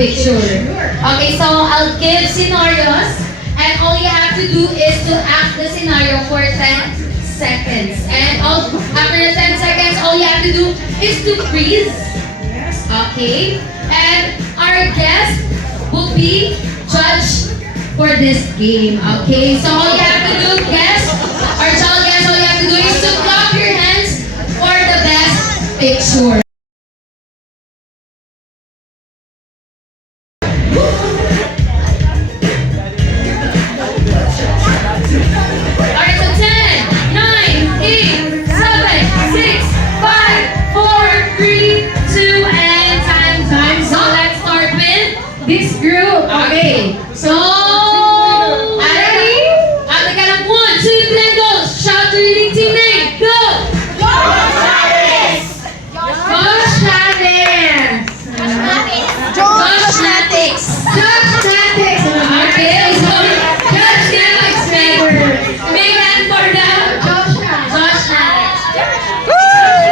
picture. Okay, so I'll give scenarios, and all you have to do is to act the scenario for 10 seconds. And after the 10 seconds, all you have to do is to freeze. Okay? And our guest will be judge for this game. Okay? So all you have to do, guys, our child guest, all you have to do is to clap your hands for the best picture. Alright, so 10, 9, 8, 7, 6, 5, 4, 3, 2, and time. So let's start with this group. Okay. So, ready? At the count of 1, 2, 3, go. Shout the leading team name. Go! Josh Natics! Josh Natics! Josh Natics! Okay, so Josh Natics, big hand for them. Josh Natics.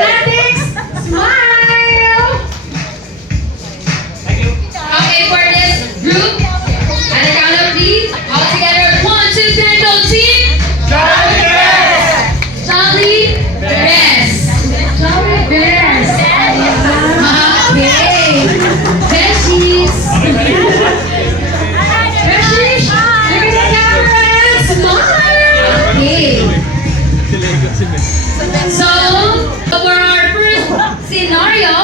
Natics, smile! Okay, for this group, at the count of 3, all together, 1, 2, 3, go, team! Jolly Best! Jolly Best! Okay. Beshies! Beshies! Look at the camera! Smile! Okay. So, for our first scenario,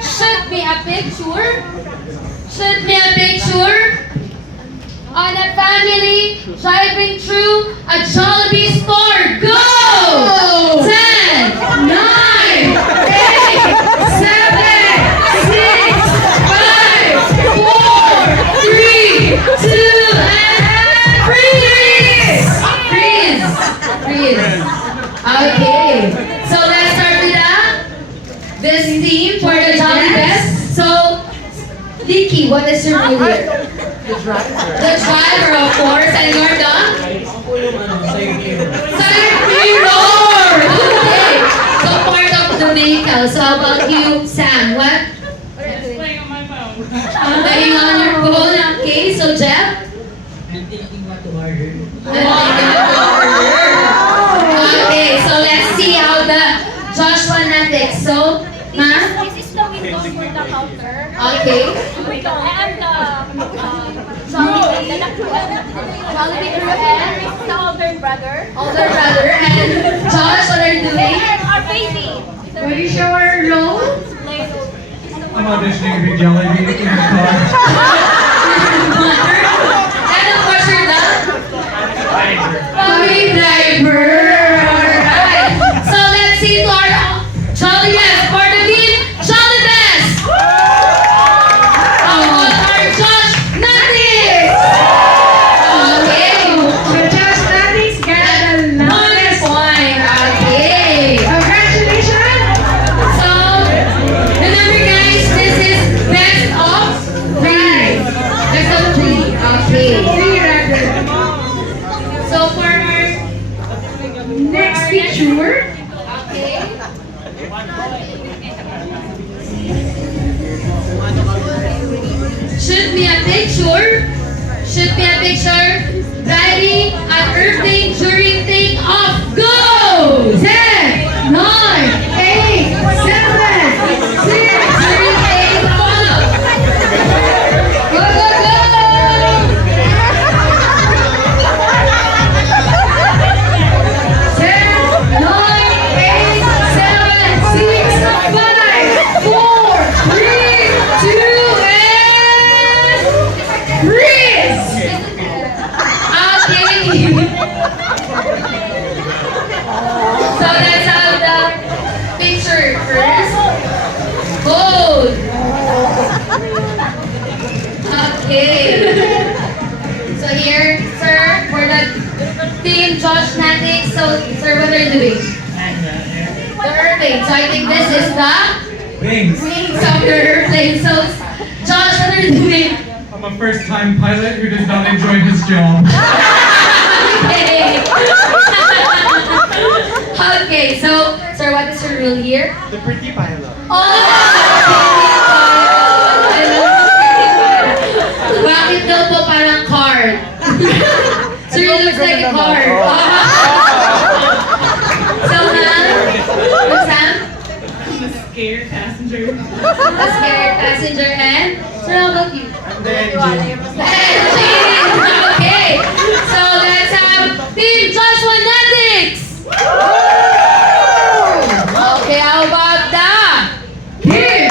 should be a picture on a family driving through a Jollibee store. Go! 10, 9, 8, 7, 6, 5, 4, 3, 2, and freeze! Freeze! Okay, so let's start with this team for the Jolly Best. So, Vicky, what is your name here? The driver, of course, and you're the? Side mirror! Okay, so part of the vehicle. So how about you, Sam? What? Playing on my phone. Playing on your phone. Okay, so Jeff? I'm thinking what to order. Okay, so let's see how the Joshua Natics. So, ma? This is the window for the counter. Okay. Window and Jollibee crew and the older brother. Older brother and Josh, what are you doing? And our baby. Will you show our role? I'm auditioning to be Jollibee in the car. And of course, you're the puppy driver. Alright. So let's see to our Jolly Best for the team Jolly Best. How about our Josh Natics? Okay. So Josh Natics got the 1 longest. point. Okay. Congratulations! So, remember guys, this is best of 3. Best of 3. Okay. 3 rather. So for our Next picture. okay. Should be a picture. Riding an airplane during take off. Go! 10, 9, 8, 7, 6. During take off. Go, go, go! 10, 9, 8, 7, 6, 5, 4, 3, 2, and freeze! Okay. So let's have the picture first. Hold. Okay. So here, sir, for the team Josh Natics. So, sir, what are you doing? The airplane. So I think this is the Wings. wings of the airplane. So, Josh, what are you doing? I'm a first-time pilot who does not enjoy his job. Okay. Okay, so, sir, what is your rule here? The pretty pilot. Oh! I love daw po parang card. So you looks like a card. So, Sam? Scared passenger. A scared passenger and? So how about you? Okay, so let's have Team Joshua Nandix! Okay, how about that? Kim!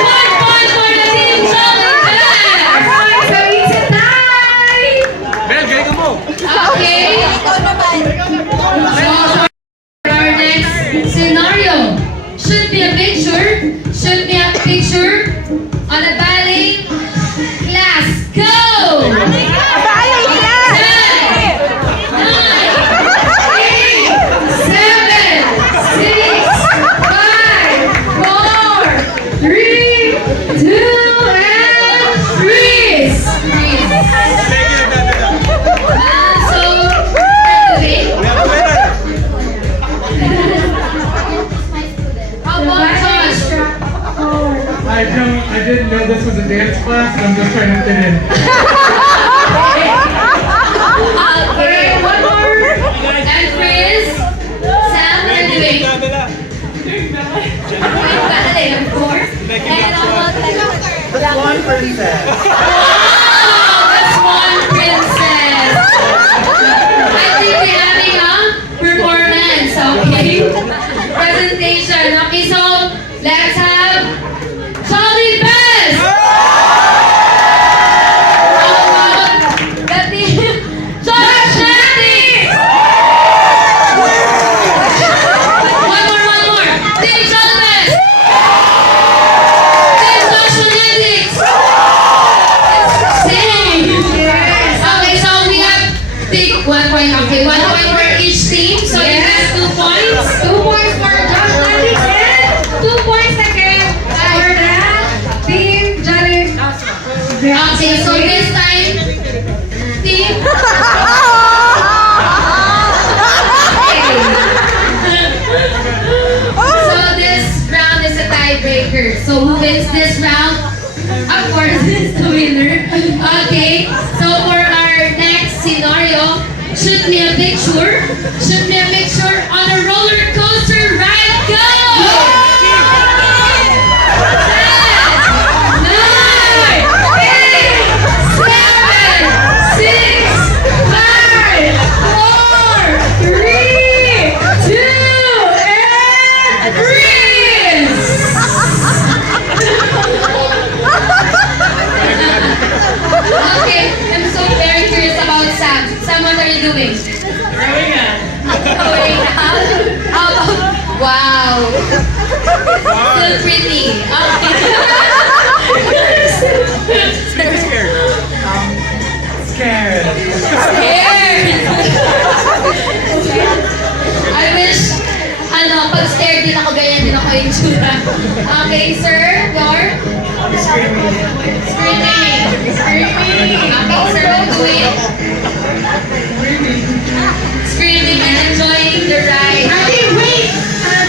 One point for the Team Jolly Bears! So it's a tie! Bel, galing ka mo! Okay, so for our next scenario, shoot me a picture on a ballet class. Go! 'Cause I didn't know this was a dance class, and I'm just trying to fit in. Okay, one more. And Chris, Sam, what are you doing? Doing ballet, of course. And That's one princess. wow, that's one princess. I think we're having a performance, okay? Presentation. Okay, so let's have Jolly Best! How about the team Josh Nandix? One more. Team Jolly Best! Team Joshua Nandix! Same! Okay, so we have take 1 point. Okay, 1 point for each team. So you have 2 points. 2 points for Josh Nandix and 2 points again for the Team Jolly. Okay, so this time, team. So this round is a tiebreaker. So who wins this round? Of course, is the winner. Okay, so for our next scenario, shoot me a picture. Shoot me a picture on a roller coaster ride. Go! 9, 10, 7, 6, 5, 4, 3, 2, and okay, I'm so very curious about Sam. Sam, what are you doing? Throwing out. Throwing out? How about, wow. Still pretty. Okay. Scared. Scared! I wish, pag scared din ako, ganyan din ako yung tsura. Okay, sir, your? Screaming. Okay, sir, what are you doing? Screaming and enjoying the ride. Ate, wait!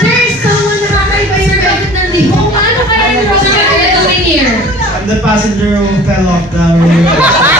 There is someone nakakaiba Sir, bakit nandito? Ano kaya yung Sir, what are you doing here? I'm the passenger who fell off the roller coaster.